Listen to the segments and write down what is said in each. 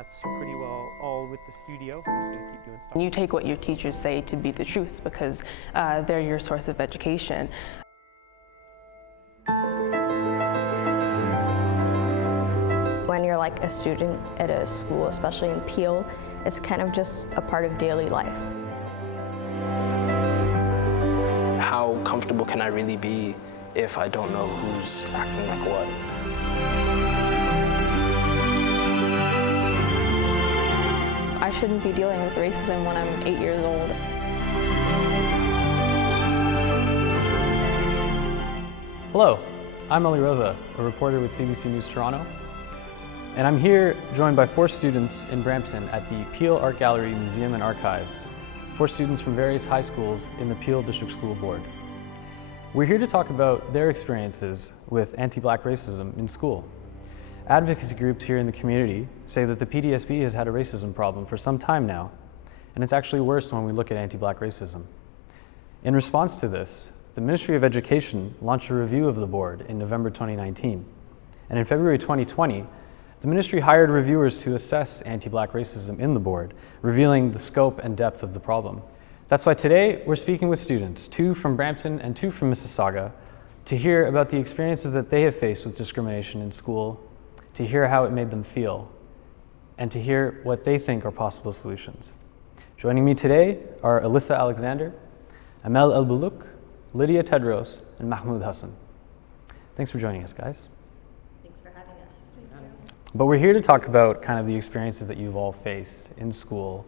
that's pretty well all with the studio. I'm just going to keep doing stuff. You take what your teachers say to be the truth because they're your source of education. When you're like a student at a school, especially in Peel, it's kind of just a part of daily life. How comfortable can I really be if I don't know who's acting like what? I shouldn't be dealing with racism when I'm 8 years old. Hello, I'm Ali Rosa, a reporter with CBC News Toronto, and I'm here joined by 4 students in Brampton at the Peel Art Gallery Museum and Archives, 4 students from various high schools in the Peel District School Board. We're here to talk about their experiences with anti-Black racism in school. Advocacy groups here in the community say that the PDSB has had a racism problem for some time now, and it's actually worse when we look at anti-Black racism. In response to this, the Ministry of Education launched a review of the board in November 2019, and in February 2020, the ministry hired reviewers to assess anti-Black racism in the board, revealing the scope and depth of the problem. That's why today we're speaking with students, 2 from Brampton and 2 from Mississauga, to hear about the experiences that they have faced with discrimination in school, to hear how it made them feel, and to hear what they think are possible solutions. Joining me today are Alyssa Alexander, Amel El-Buluk, Lydia Tedros, and Mahmoud Hassan. Thanks for joining us, guys. Thanks for having us. Thank you. But we're here to talk about kind of the experiences that you've all faced in school.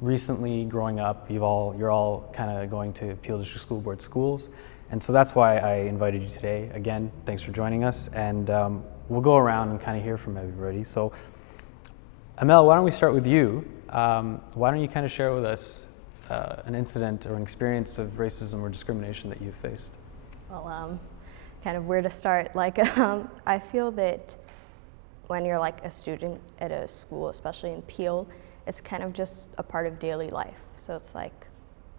Recently, growing up, you're all kind of going to Peel District School Board schools, and so that's why I invited you today. Again, thanks for joining us, and we'll go around and kind of hear from everybody. So, Amel, why don't we start with you? Why don't you kind of share with us an incident or an experience of racism or discrimination that you've faced? Well, kind of where to start. Like, I feel that when you're like a student at a school, especially in Peel, it's kind of just a part of daily life. So it's like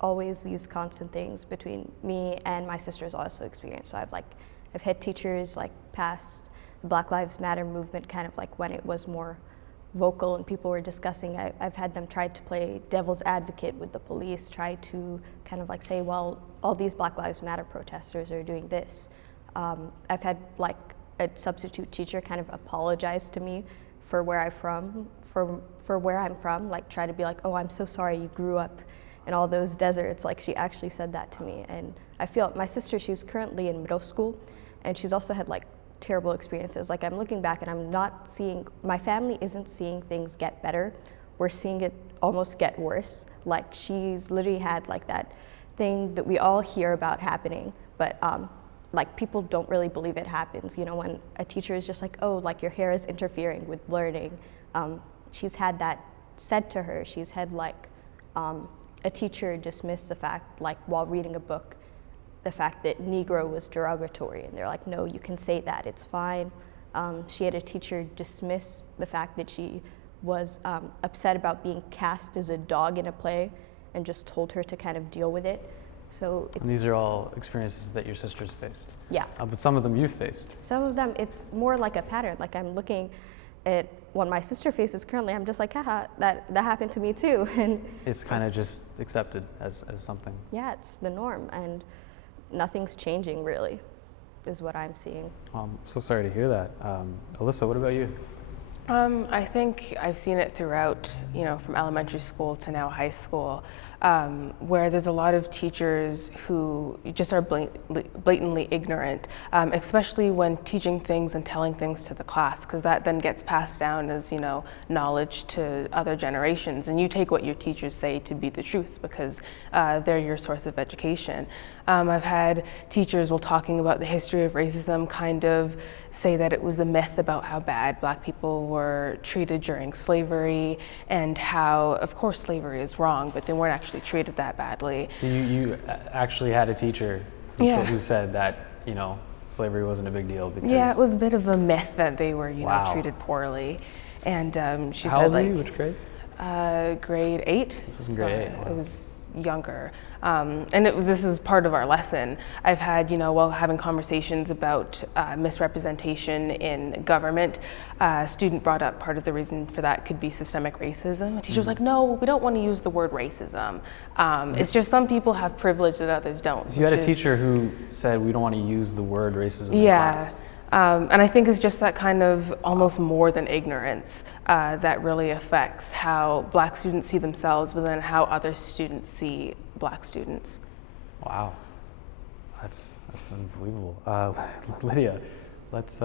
always these constant things between me and my sister's also experienced. So I've had teachers like past the Black Lives Matter movement, kind of like when it was more vocal and people were discussing, I've had them try to play devil's advocate with the police, try to kind of like say, well, all these Black Lives Matter protesters are doing this. I've had like a substitute teacher kind of apologize to me for where I'm from, like try to be like, oh, I'm so sorry you grew up in all those deserts. Like she actually said that to me. And I feel my sister, she's currently in middle school, and she's also had like terrible experiences. Like I'm looking back and I'm not seeing, my family isn't seeing things get better. We're seeing it almost get worse. Like she's literally had like that thing that we all hear about happening, but like people don't really believe it happens. You know, when a teacher is just like, oh, like your hair is interfering with learning. She's had that said to her. She's had like a teacher dismiss the fact, like while reading a book, the fact that Negro was derogatory, and they're like, no, you can say that, it's fine. She had a teacher dismiss the fact that she was upset about being cast as a dog in a play and just told her to kind of deal with it. So it's, And these are all experiences that your sisters faced? Yeah. But some of them you faced? Some of them, it's more like a pattern. Like I'm looking at what my sister faces currently, I'm just like, haha, that happened to me too. And It's kind of just accepted as something. Yeah, it's the norm, and nothing's changing really, is what I'm seeing. I'm so sorry to hear that. Alyssa, what about you? I think I've seen it throughout, from elementary school to now high school, where there's a lot of teachers who just are blatantly ignorant, especially when teaching things and telling things to the class, because that then gets passed down as, knowledge to other generations. And you take what your teachers say to be the truth because they're your source of education. I've had teachers, while talking about the history of racism, kind of say that it was a myth about how bad Black people were treated during slavery and how, of course, slavery is wrong, but they weren't actually treated that badly. So you actually had a teacher who said that, slavery wasn't a big deal because... Yeah, it was a bit of a myth that they were, Wow. treated poorly. And she How said, old were like... you? Which grade? Grade 8. This was in grade 8. Wow. It was younger. This is part of our lesson. I've had, while having conversations about misrepresentation in government, a student brought up part of the reason for that could be systemic racism. A teacher was like, no, we don't want to use the word racism. It's just some people have privilege that others don't. So you had a teacher who said we don't want to use the word racism in class. And I think it's just that kind of almost more than ignorance that really affects how Black students see themselves, but then how other students see Black students. Wow, that's unbelievable. Lydia, let's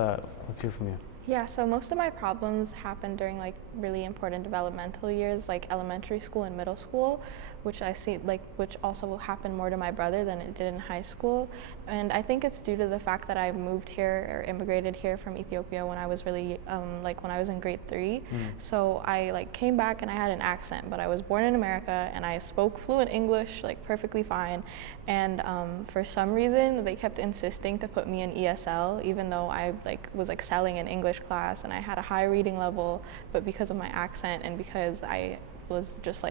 hear from you. Yeah, so most of my problems happen during like really important developmental years, like elementary school and middle school, which I see which also will happen more to my brother than it did in high school. And I think it's due to the fact that I moved here or immigrated here from Ethiopia when I was really when I was in grade 3. So I came back and I had an accent, but I was born in America and I spoke fluent English perfectly fine. And for some reason they kept insisting to put me in ESL, even though I was excelling in English class and I had a high reading level, but because of my accent and because I was just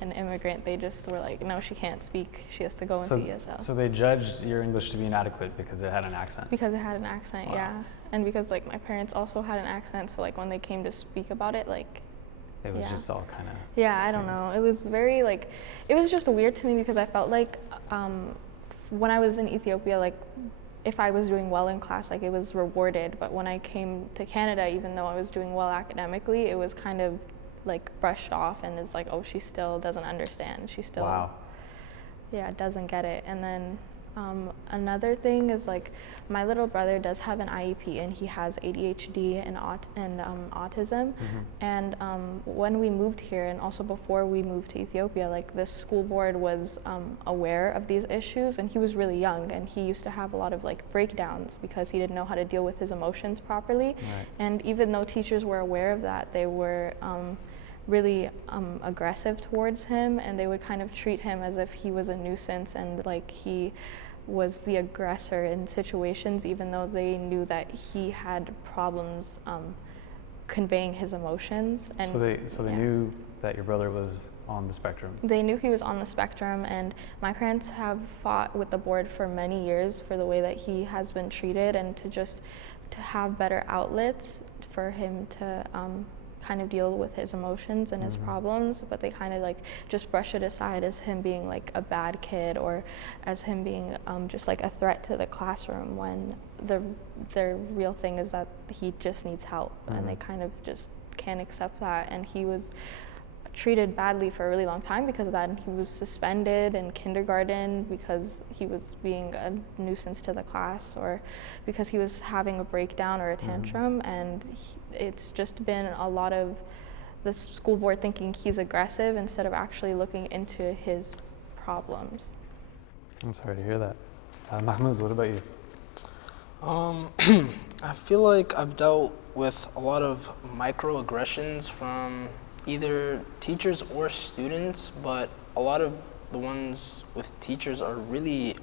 an immigrant, they just were like, no, she can't speak, she has to go into ESL. So they judged your English to be inadequate because it had an accent? Because it had an accent, wow. Yeah. And because my parents also had an accent, so when they came to speak about it, it was just all kind of... Yeah, I don't know. It was very it was just weird to me because I felt when I was in Ethiopia, if I was doing well in class, it was rewarded. But when I came to Canada, even though I was doing well academically, it was kind of brushed off, and it's oh, she still doesn't understand. She still, wow. Yeah, doesn't get it. And then another thing is my little brother does have an IEP, and he has ADHD and autism. And when we moved here, and also before we moved to Ethiopia, the school board was aware of these issues, and he was really young, and he used to have a lot of breakdowns because he didn't know how to deal with his emotions properly. Right. And even though teachers were aware of that, they were really aggressive towards him, and they would kind of treat him as if he was a nuisance and he was the aggressor in situations, even though they knew that he had problems conveying his emotions. And so they knew that your brother was on the spectrum? They knew he was on the spectrum, and my parents have fought with the board for many years for the way that he has been treated, and to have better outlets for him to kind of deal with his emotions and his problems, but they kind of just brush it aside as him being a bad kid, or as him being just a threat to the classroom, when the real thing is that he just needs help. And they kind of just can't accept that. And he was treated badly for a really long time because of that, and he was suspended in kindergarten because he was being a nuisance to the class, or because he was having a breakdown or a tantrum. And it's just been a lot of the school board thinking he's aggressive instead of actually looking into his problems. I'm sorry to hear that. Mahmoud, what about you? I feel like I've dealt with a lot of microaggressions from either teachers or students, but a lot of the ones with teachers are really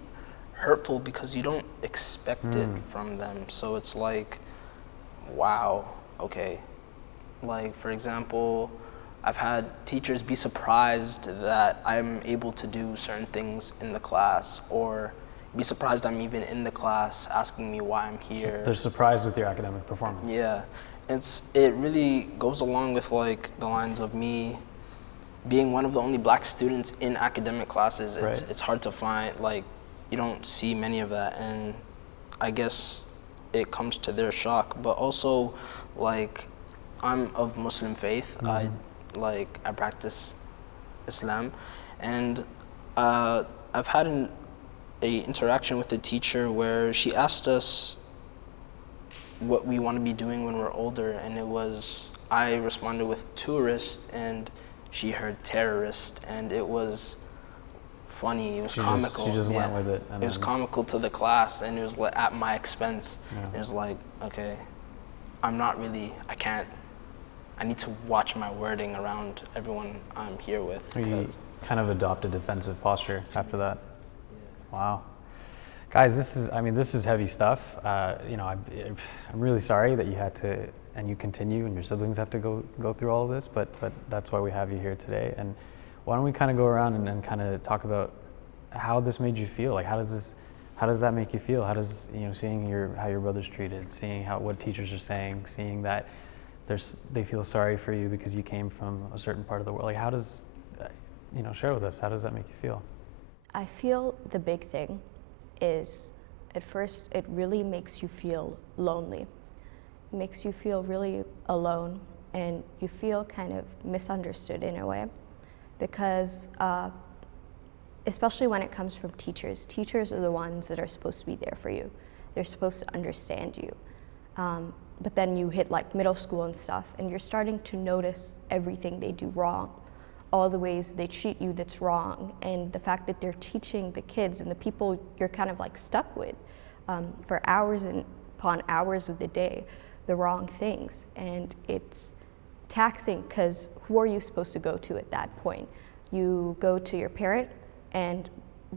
hurtful because you don't expect it from them. So it's wow, okay. For example, I've had teachers be surprised that I'm able to do certain things in the class, or be surprised I'm even in the class, asking me why I'm here. They're surprised with your academic performance. Yeah. It really goes along with the lines of me being one of the only Black students in academic classes. It's hard to find, you don't see many of that, and I guess it comes to their shock. But also, I'm of Muslim faith. I practice Islam, and I've had an interaction with a teacher where she asked us what we want to be doing when we're older, and I responded with tourist, and she heard terrorist, and it was funny, it was comical. She just went with it. It was comical to the class, and it was at my expense. It was okay, I need to watch my wording around everyone I'm here with. You kind of adopt a defensive posture after that. Wow. Guys, this is heavy stuff. I'm really sorry that you had to, and you continue, and your siblings have to go through all of this, but that's why we have you here today. And why don't we kind of go around and kind of talk about how this made you feel? Like, how does that make you feel? How does, seeing how your brother's treated, seeing what teachers are saying, seeing that they feel sorry for you because you came from a certain part of the world. Like, how does, share with us, how does that make you feel? I feel the big thing is, at first, it really makes you feel lonely. It makes you feel really alone, and you feel kind of misunderstood in a way, because especially when it comes from teachers. Teachers are the ones that are supposed to be there for you. They're supposed to understand you. But then you hit like middle school and stuff, and you're starting to notice everything they do wrong, all the ways they treat you that's wrong, and the fact that they're teaching the kids and the people you're kind of like stuck with for hours and upon hours of the day, the wrong things. And it's taxing, because who are you supposed to go to at that point? You go to your parent, and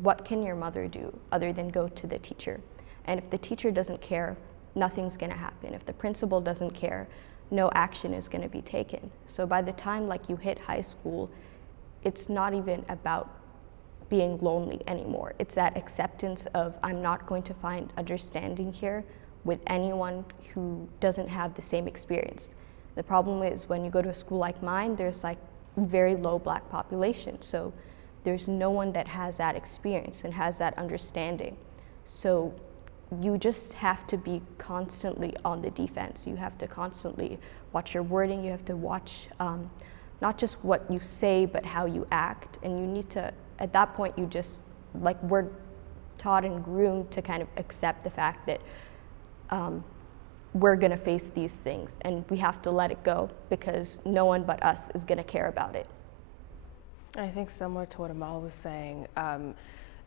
what can your mother do other than go to the teacher? And if the teacher doesn't care, nothing's gonna happen. If the principal doesn't care, no action is gonna be taken. So by the time like you hit high school, it's not even about being lonely anymore. It's that acceptance of, I'm not going to find understanding here with anyone who doesn't have the same experience. The problem is, when you go to a school like mine, there's like very low Black population. So there's no one that has that experience and has that understanding. So you just have to be constantly on the defense. You have to constantly watch your wording. You have to watch not just what you say, but how you act. And you need to, at that point, you just, like, we're taught and groomed to kind of accept the fact that we're gonna face these things, and we have to let it go, because no one but us is gonna care about it. I think similar to what Amal was saying,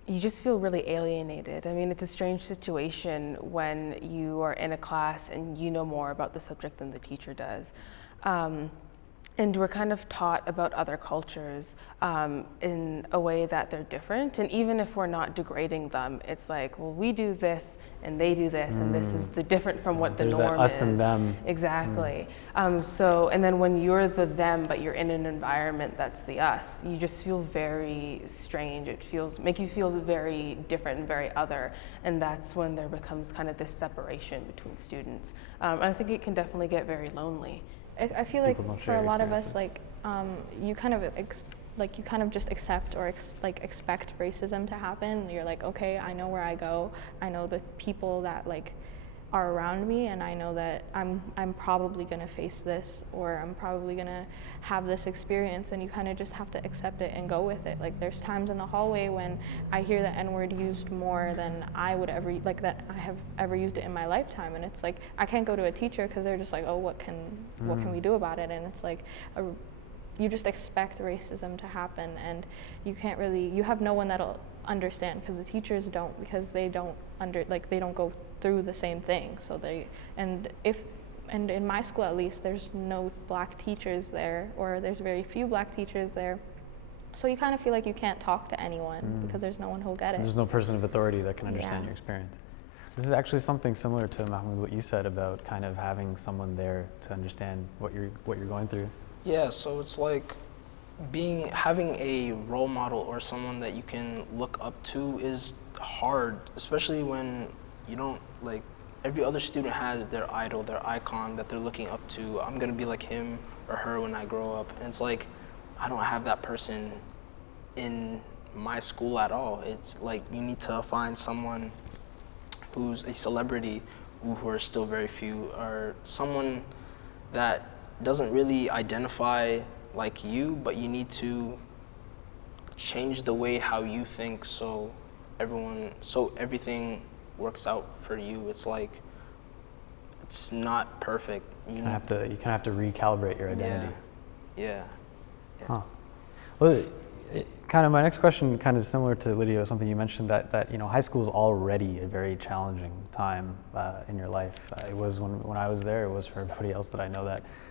you just feel really alienated. I mean, it's a strange situation when you are in a class and you know more about the subject than the teacher does. And we're kind of taught about other cultures in a way that they're different. And even if we're not degrading them, it's like, well, we do this and they do this, and this is the different from what the norm is. There's that us and them. Exactly. And then when you're the them, but you're in an environment that's the us, you just feel very strange. It make you feel very different and very other. And that's when there becomes kind of this separation between students. I think it can definitely get very lonely. I feel like for a lot of us, like you kind of just accept or expect racism to happen. You're like, okay, I know where I go. I know the people that like are around me, and I know that I'm probably gonna face this, or I'm probably gonna have this experience, and you kind of just have to accept it and go with it. Like, there's times in the hallway when I hear the N-word used more than I would ever, like, that I have ever used it in my lifetime, and it's like, I can't go to a teacher because they're just like, oh, what can we do about it? And it's like, you just expect racism to happen, and you have no one that'll understand, because the teachers don't, because they don't they don't go through the same thing. So and in my school at least, there's no Black teachers there, or there's very few Black teachers there. So you kind of feel like you can't talk to anyone because there's no one who'll get it. There's no person of authority that can understand your experience. This is actually something similar to Mahmoud, what you said about kind of having someone there to understand what you're going through. Yeah, so it's like having a role model or someone that you can look up to is hard, especially when you don't, like, every other student has their idol, their icon that they're looking up to. I'm gonna be like him or her when I grow up. And it's like, I don't have that person in my school at all. It's like, you need to find someone who's a celebrity, who are still very few, or someone that doesn't really identify like you, but you need to change the way how you think so everything works out for you. It's like, it's not perfect. You kind of have to recalibrate your identity. Yeah. Huh. Well, my next question kind of similar to Lydia, something you mentioned, that high school is already a very challenging time in your life. It was when I was there. It was for everybody else that I know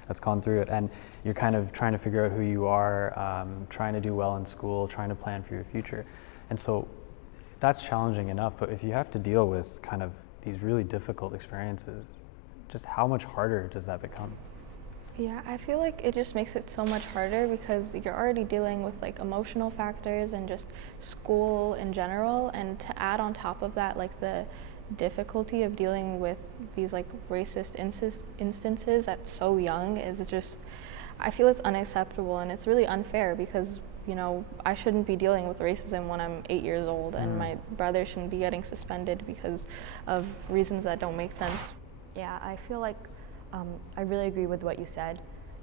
that's gone through it. And you're kind of trying to figure out who you are, trying to do well in school, trying to plan for your future. And so that's challenging enough, but if you have to deal with kind of these really difficult experiences, just how much harder does that become? Yeah, I feel like it just makes it so much harder because you're already dealing with like emotional factors and just school in general, and to add on top of that like the difficulty of dealing with these like racist instances at so young is just, I feel it's unacceptable, and it's really unfair because, you know, I shouldn't be dealing with racism when I'm 8 years old, and my brother shouldn't be getting suspended because of reasons that don't make sense. Yeah, I feel like I really agree with what you said.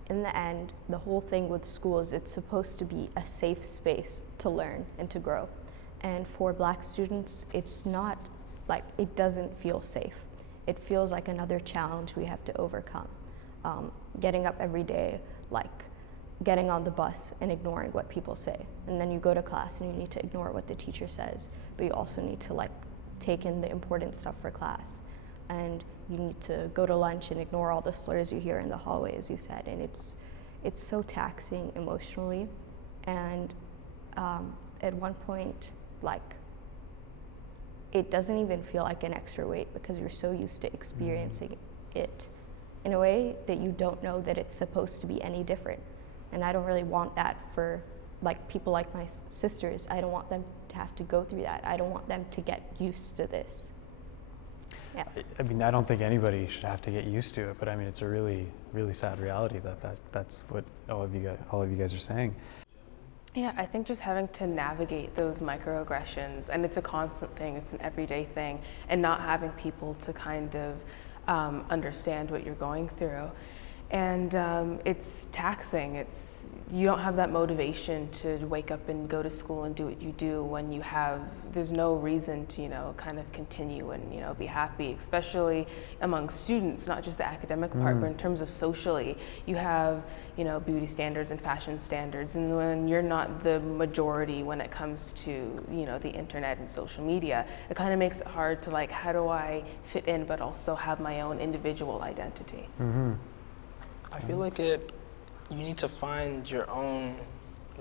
In the end, the whole thing with schools, it's supposed to be a safe space to learn and to grow. And for Black students, it's not like, it doesn't feel safe. It feels like another challenge we have to overcome. Getting up every day, like getting on the bus and ignoring what people say. And then you go to class and you need to ignore what the teacher says, but you also need to like take in the important stuff for class. And you need to go to lunch and ignore all the slurs you hear in the hallway, as you said. And it's so taxing emotionally. And at one point, like, it doesn't even feel like an extra weight because you're so used to experiencing it in a way that you don't know that it's supposed to be any different. And I don't really want that for like people like my sisters. I don't want them to have to go through that. I don't want them to get used to this. Yeah. I mean, I don't think anybody should have to get used to it, but I mean, it's a really, really sad reality that's what all of you guys are saying. Yeah, I think just having to navigate those microaggressions, and it's a constant thing, it's an everyday thing, and not having people to kind of understand what you're going through. And it's taxing. You don't have that motivation to wake up and go to school and do what you do when there's no reason to, kind of continue and, be happy, especially among students, not just the academic part, but in terms of socially. You have, beauty standards and fashion standards, and when you're not the majority when it comes to, the internet and social media, it kind of makes it hard to like, how do I fit in but also have my own individual identity? I feel like you need to find your own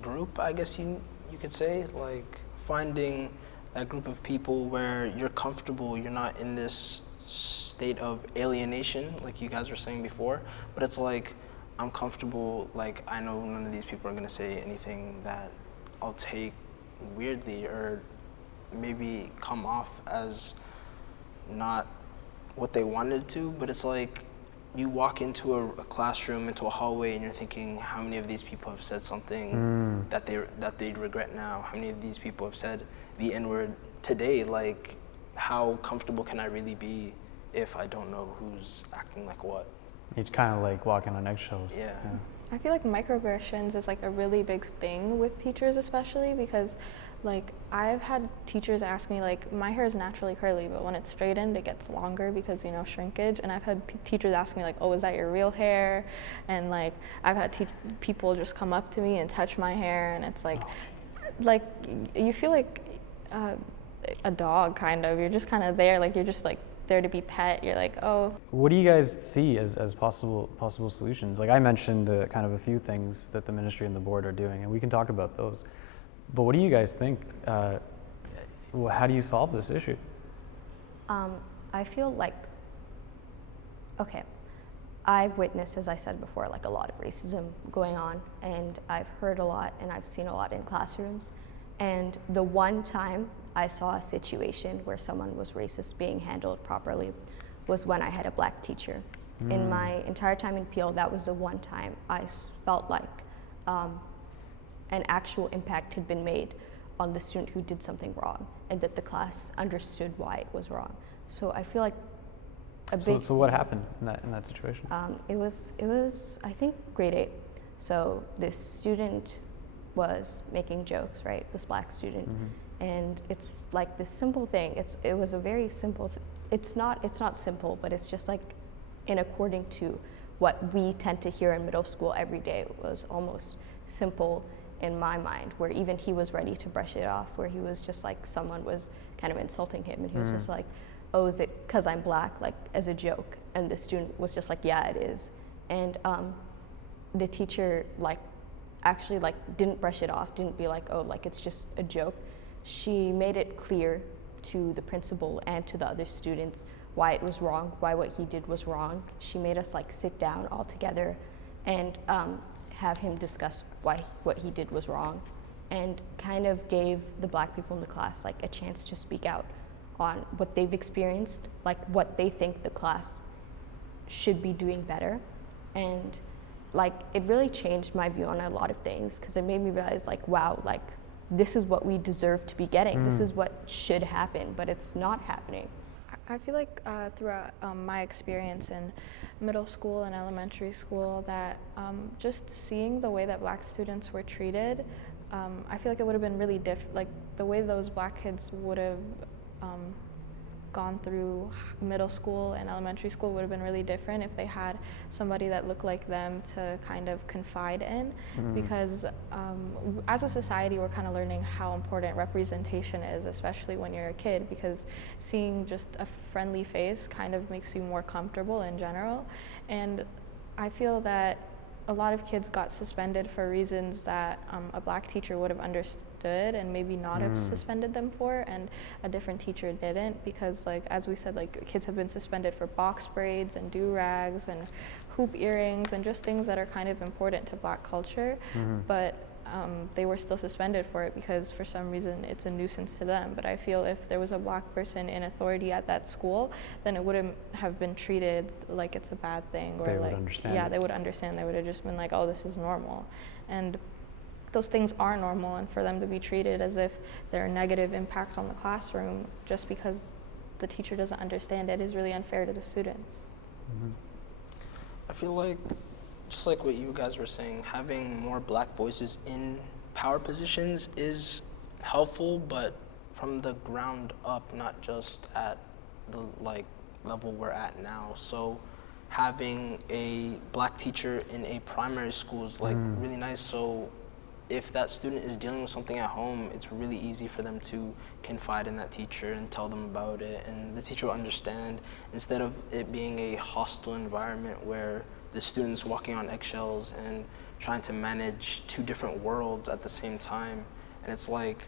group, I guess you could say, like finding that group of people where you're comfortable, you're not in this state of alienation, like you guys were saying before, but it's like, I'm comfortable, like I know none of these people are gonna say anything that I'll take weirdly or maybe come off as not what they wanted to, but it's like, you walk into a classroom, into a hallway, and you're thinking, how many of these people have said something that they'd regret now? How many of these people have said the N-word today? Like, how comfortable can I really be if I don't know who's acting like what? It's kind of like walking on eggshells. Yeah. I feel like microaggressions is like a really big thing with teachers, especially because like I've had teachers ask me, like, my hair is naturally curly, but when it's straightened it gets longer because, shrinkage, and I've had teachers ask me like, oh, is that your real hair? And like I've had people just come up to me and touch my hair, and it's like you feel like a dog kind of. You're just kind of there, like you're just like there to be pet. You're like, oh. What do you guys see as possible solutions? Like I mentioned kind of a few things that the ministry and the board are doing, and we can talk about those. But what do you guys think? How do you solve this issue? I feel like, okay, I've witnessed, as I said before, like a lot of racism going on, and I've heard a lot and I've seen a lot in classrooms. And the one time I saw a situation where someone was racist being handled properly was when I had a Black teacher. In my entire time in Peel, that was the one time I felt like an actual impact had been made on the student who did something wrong, and that the class understood why it was wrong. So I feel like So what happened in that situation? It was I think grade 8. So this student was making jokes, right? This Black student, and it's like this simple thing. It was a very simple. It's not simple, but it's just like in according to what we tend to hear in middle school every day. It was almost simple in my mind, where even he was ready to brush it off, where he was just like, someone was kind of insulting him, and he was just like, oh, is it because I'm Black, like as a joke? And the student was just like, yeah, it is. And the teacher actually didn't brush it off, didn't be like, oh, like it's just a joke. She made it clear to the principal and to the other students why it was wrong, why what he did was wrong. She made us sit down all together and have him discuss why what he did was wrong, and kind of gave the black people in the class like a chance to speak out on what they've experienced, like what they think the class should be doing better. And like it really changed my view on a lot of things, because it made me realize like, wow, like this is what we deserve to be getting. This is what should happen, but it's not happening. I feel like throughout my experience in middle school and elementary school that just seeing the way that black students were treated, I feel like it would have been really different, like the way those black kids would have gone through middle school and elementary school would have been really different if they had somebody that looked like them to kind of confide in, because as a society we're kind of learning how important representation is, especially when you're a kid, because seeing just a friendly face kind of makes you more comfortable in general. And I feel that a lot of kids got suspended for reasons that a black teacher would have understood and maybe not have suspended them for, and a different teacher didn't, because like as we said, like kids have been suspended for box braids and do-rags and hoop earrings and just things that are kind of important to black culture, but they were still suspended for it because for some reason it's a nuisance to them. But I feel if there was a black person in authority at that school, then it wouldn't have been treated like it's a bad thing, or They like would understand yeah, it. they would understand. They would have just been like, oh, this is normal. And those things are normal, and for them to be treated as if they're a negative impact on the classroom just because the teacher doesn't understand it is really unfair to the students. I feel like, just like what you guys were saying, having more black voices in power positions is helpful, but from the ground up, not just at the like level we're at now. So having a black teacher in a primary school is like really nice. So if that student is dealing with something at home, it's really easy for them to confide in that teacher and tell them about it, and the teacher will understand, instead of it being a hostile environment where the student's walking on eggshells and trying to manage two different worlds at the same time. And it's like,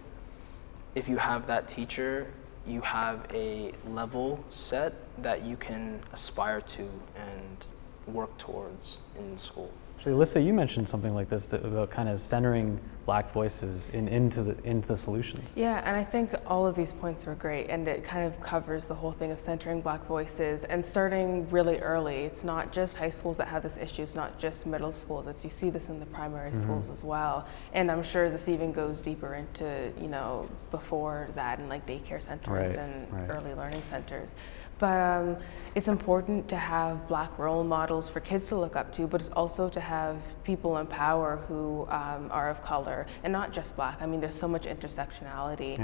if you have that teacher, you have a level set that you can aspire to and work towards in school. Actually, Alyssa, you mentioned something like this about kind of centering black voices into the solutions. Yeah, and I think all of these points were great, and it kind of covers the whole thing of centering black voices and starting really early. It's not just high schools that have this issue, it's not just middle schools, you see this in the primary schools as well. And I'm sure this even goes deeper into, you know, before that in like daycare centers and early learning centers. But it's important to have black role models for kids to look up to, but it's also to have people in power who are of color, and not just black. I mean, there's so much intersectionality.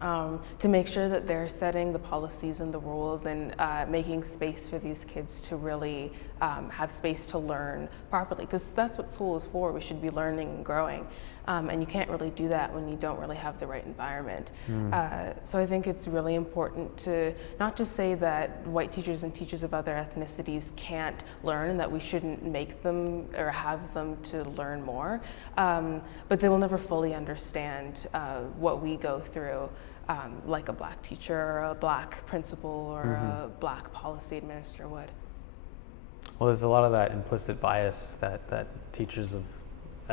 To make sure that they're setting the policies and the rules and making space for these kids to really have space to learn properly, because that's what school is for. We should be learning and growing. And you can't really do that when you don't really have the right environment. So I think it's really important to not just say that white teachers and teachers of other ethnicities can't learn and that we shouldn't make them or have them to learn more, but they will never fully understand what we go through, like a black teacher or a black principal or a black policy administrator would. Well, there's a lot of that implicit bias that teachers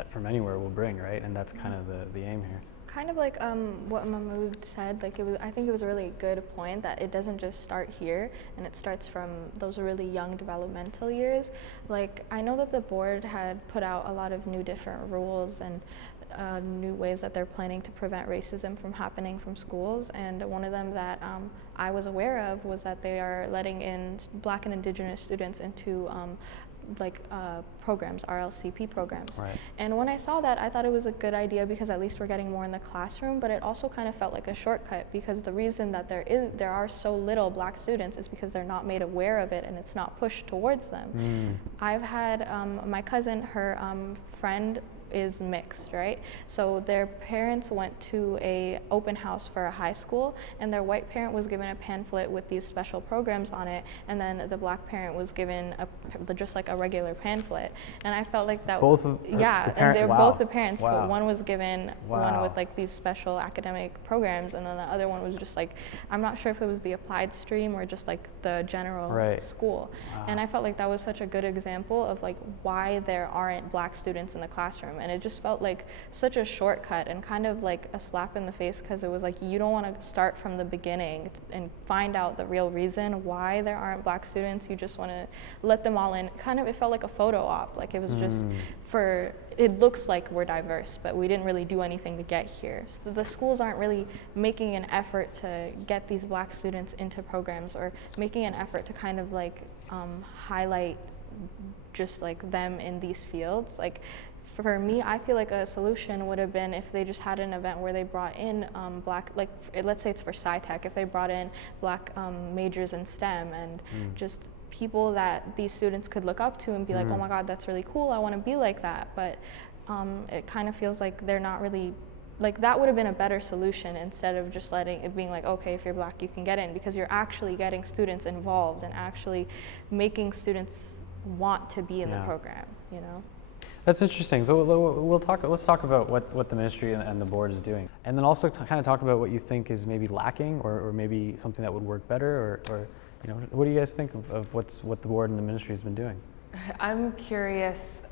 from anywhere will bring, right? And that's kind of the aim here. Kind of like what Mahmoud said, like I think it was a really good point that it doesn't just start here, and it starts from those really young developmental years. Like I know that the board had put out a lot of new different rules and new ways that they're planning to prevent racism from happening from schools, and one of them that I was aware of was that they are letting in Black and Indigenous students into programs, RLCP programs. And when I saw that, I thought it was a good idea because at least we're getting more in the classroom, but it also kind of felt like a shortcut, because the reason that there are so little black students is because they're not made aware of it and it's not pushed towards them. I've had my cousin, her friend is mixed, right? So their parents went to a open house for a high school, and their white parent was given a pamphlet with these special programs on it, and then the black parent was given just like a regular pamphlet. And I felt like that and they're both the parents, but one was given one with like these special academic programs, and then the other one was just like, I'm not sure if it was the applied stream or just like the general school. And I felt like that was such a good example of like why there aren't black students in the classroom, and it just felt like such a shortcut and kind of like a slap in the face, because it was like, you don't want to start from the beginning and find out the real reason why there aren't black students. You just want to let them all in. Kind of, it felt like a photo op, like it was just for, it looks like we're diverse, but we didn't really do anything to get here. So the schools aren't really making an effort to get these black students into programs, or making an effort to kind of like highlight just like them in these fields. Like for me, I feel like a solution would have been if they just had an event where they brought in black, like let's say it's for SciTech, if they brought in black majors in STEM, and just people that these students could look up to and be like, oh my God, that's really cool, I want to be like that. But it kind of feels like they're not really, like that would have been a better solution, instead of just letting it being like, okay, if you're black, you can get in, because you're actually getting students involved and actually making students want to be in the program, you know? That's interesting. So let's talk about what the ministry and the board is doing, and then also kind of talk about what you think is maybe lacking, or maybe something that would work better, or you know, what do you guys think of what the board and the ministry has been doing? I'm curious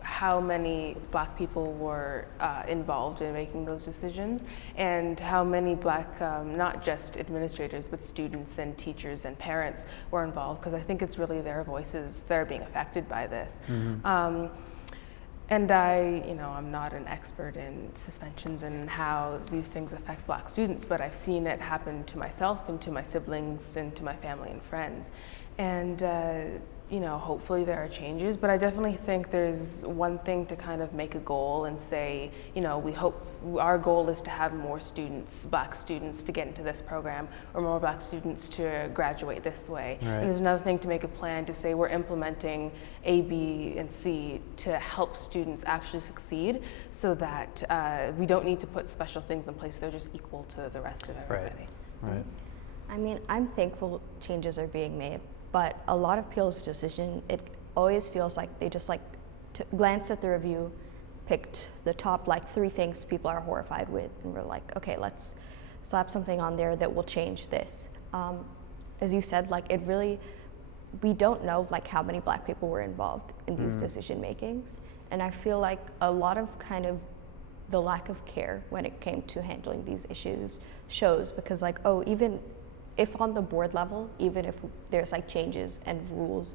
how many black people were involved in making those decisions, and how many black, not just administrators, but students and teachers and parents were involved, because I think it's really their voices that are being affected by this. And I'm not an expert in suspensions and how these things affect black students, but I've seen it happen to myself and to my siblings and to my family and friends. And hopefully there are changes, but I definitely think there's one thing to kind of make a goal and say, we hope our goal is to have more students, black students, to get into this program, or more black students to graduate this way. Right. And there's another thing to make a plan to say we're implementing A, B, and C to help students actually succeed, so that we don't need to put special things in place. They're just equal to the rest of everybody. Right. I mean, I'm thankful changes are being made, but a lot of people's decision, it always feels like they just glanced at the review, picked the top 3 things people are horrified with, and we're like, okay, let's slap something on there that will change this. As you said, we don't know how many black people were involved in these decision makings, and I feel like a lot of kind of the lack of care when it came to handling these issues shows, because even if on the board level, even if there's changes and rules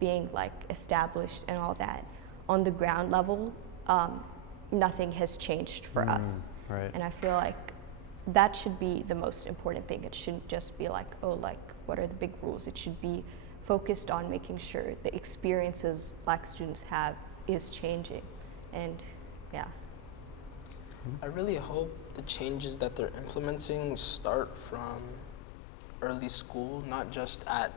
being established and all that, on the ground level, nothing has changed for us. Right. And I feel like that should be the most important thing. It shouldn't just be what are the big rules? It should be focused on making sure the experiences black students have is changing. And yeah. I really hope the changes that they're implementing start from early school, not just at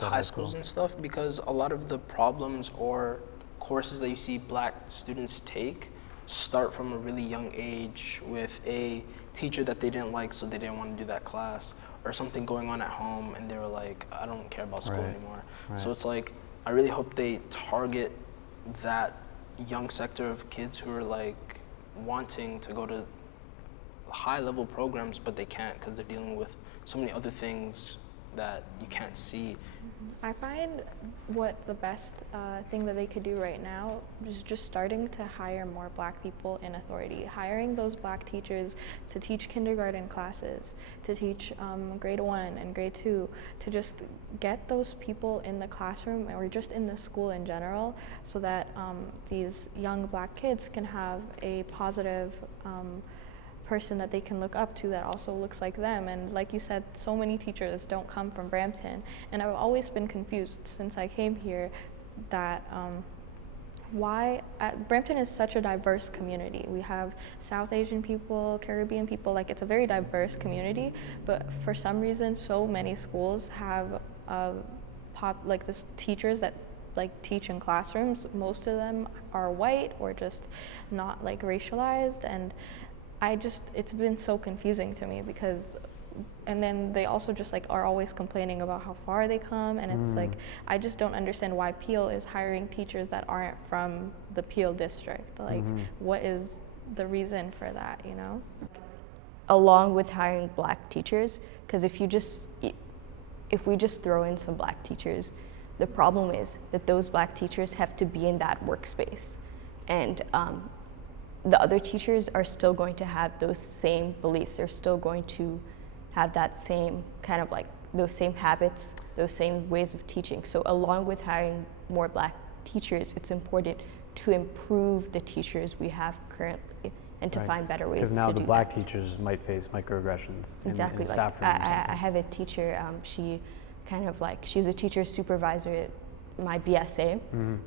high schools and stuff, because a lot of the problems or courses that you see black students take start from a really young age, with a teacher that they didn't like, so they didn't want to do that class, or something going on at home and they were like, I don't care about school anymore. Right. So it's I really hope they target that young sector of kids who are wanting to go to high level programs, but they can't because they're dealing with so many other things that you can't see. I find what the best thing that they could do right now is just starting to hire more black people in authority, hiring those black teachers to teach kindergarten classes, to teach grade 1 and grade 2, to just get those people in the classroom or just in the school in general, so that these young black kids can have a positive person that they can look up to that also looks like them. And like you said, so many teachers don't come from Brampton, and I've always been confused since I came here that why Brampton is such a diverse community. We have South Asian people, Caribbean people, it's a very diverse community, but for some reason so many schools have teachers that like teach in classrooms, most of them are white or just not like racialized, and it's been so confusing to me because, and then they also just like are always complaining about how far they come, and it's like I just don't understand why Peel is hiring teachers that aren't from the Peel district. Like what is the reason for that, you know? Along with hiring black teachers, because if we just throw in some black teachers, the problem is that those black teachers have to be in that workspace, and the other teachers are still going to have those same beliefs. They're still going to have that same kind of like those same habits, those same ways of teaching. So along with hiring more black teachers, it's important to improve the teachers we have currently and to find better ways to do that. Because now the black teachers might face microaggressions in staff rooms. I have a teacher, she's a teacher supervisor at my BSA,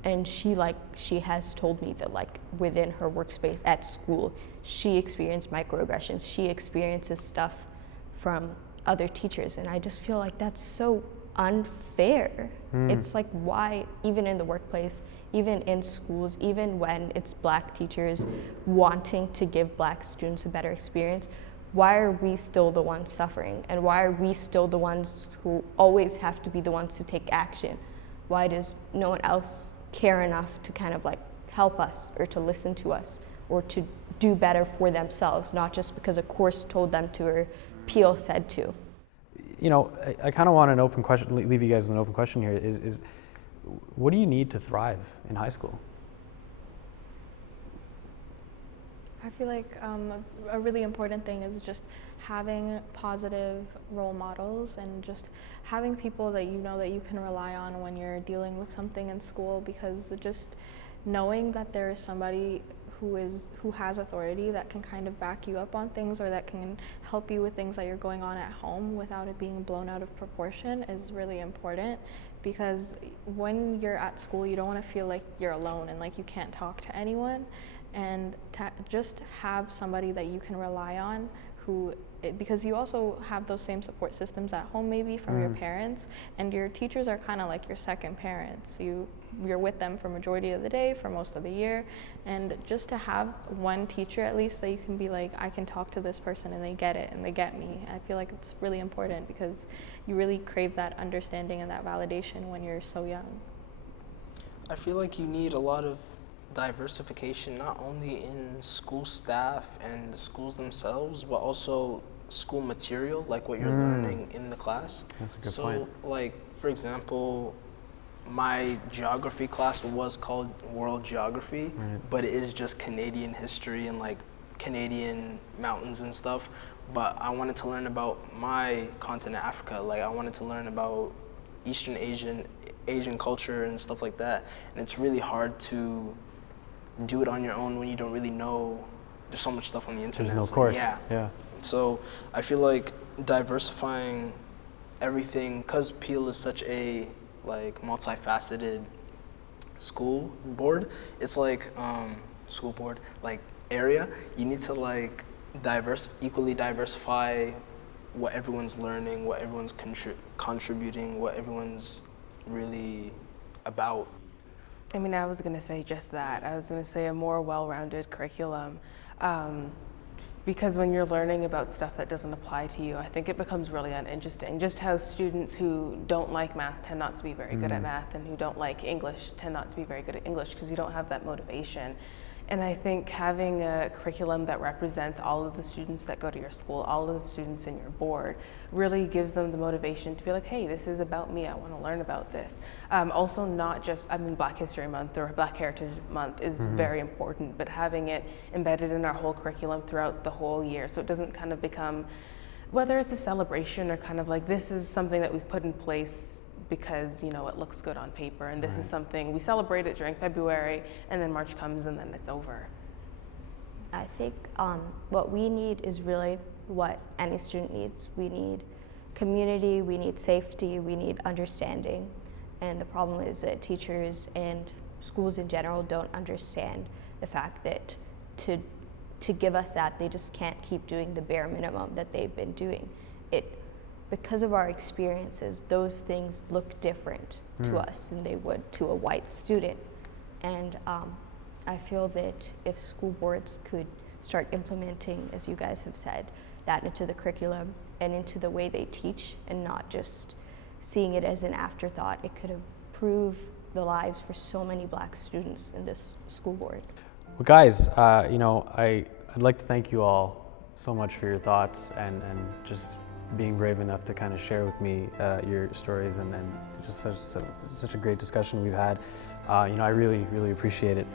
and she has told me that like within her workspace at school, she experienced microaggressions. She experiences stuff from other teachers, and I just feel like that's so unfair. It's like, why, even in the workplace, even in schools, even when it's black teachers wanting to give black students a better experience, why are we still the ones suffering? And why are we still the ones who always have to be the ones to take action? Why does no one else care enough to kind of like help us or to listen to us or to do better for themselves, not just because a course told them to or Peel said to? You know, I kind of want an open question, leave you guys with an open question here, is what do you need to thrive in high school? I feel like a really important thing is just having positive role models and just having people that you know that you can rely on when you're dealing with something in school, because just knowing that there is somebody who has authority that can kind of back you up on things or that can help you with things that you're going on at home without it being blown out of proportion is really important. Because when you're at school, you don't want to feel like you're alone and like you can't talk to anyone, and just have somebody that you can rely on because you also have those same support systems at home, maybe from your parents, and your teachers are kind of like your second parents. You're with them for majority of the day, for most of the year, and just to have one teacher at least that you can be like, I can talk to this person and they get it and they get me. I feel like it's really important because you really crave that understanding and that validation when you're so young. I feel like you need a lot of diversification, not only in school staff and the schools themselves, but also school material, like what you're learning in the class. That's a good point. Like, for example, my geography class was called World Geography, but it is just Canadian history and like Canadian mountains and stuff. But I wanted to learn about my continent, Africa. Like, I wanted to learn about Eastern Asian culture and stuff like that. And it's really hard to do it on your own when you don't really know. There's so much stuff on the internet. There's no course. Yeah. So I feel like diversifying everything, because Peel is such a like multifaceted school board. It's like school board like area. You need to like equally diversify what everyone's learning, what everyone's contributing, what everyone's really about. I mean, I was going to say just that. I was going to say a more well-rounded curriculum. Because when you're learning about stuff that doesn't apply to you, I think it becomes really uninteresting. Just how students who don't like math tend not to be very good at math, and who don't like English tend not to be very good at English, because you don't have that motivation. And I think having a curriculum that represents all of the students that go to your school, all of the students in your board, really gives them the motivation to be like, hey, this is about me, I want to learn about this. Also not just, Black History Month or Black Heritage Month is very important, but having it embedded in our whole curriculum throughout the whole year, so it doesn't kind of become, whether it's a celebration or kind of like, this is something that we've put in place because, you know, it looks good on paper, and this is something we celebrate it during February, and then March comes and then it's over. I think what we need is really what any student needs. We need community, we need safety, we need understanding. And the problem is that teachers and schools in general don't understand the fact that to give us that, they just can't keep doing the bare minimum that they've been doing. because of our experiences, those things look different to us than they would to a white student. And I feel that if school boards could start implementing, as you guys have said, that into the curriculum and into the way they teach, and not just seeing it as an afterthought, it could improve the lives for so many Black students in this school board. Well, guys, you know, I'd like to thank you all so much for your thoughts and just being brave enough to kind of share with me your stories, and just such a great discussion we've had. You know, I really, really appreciate it.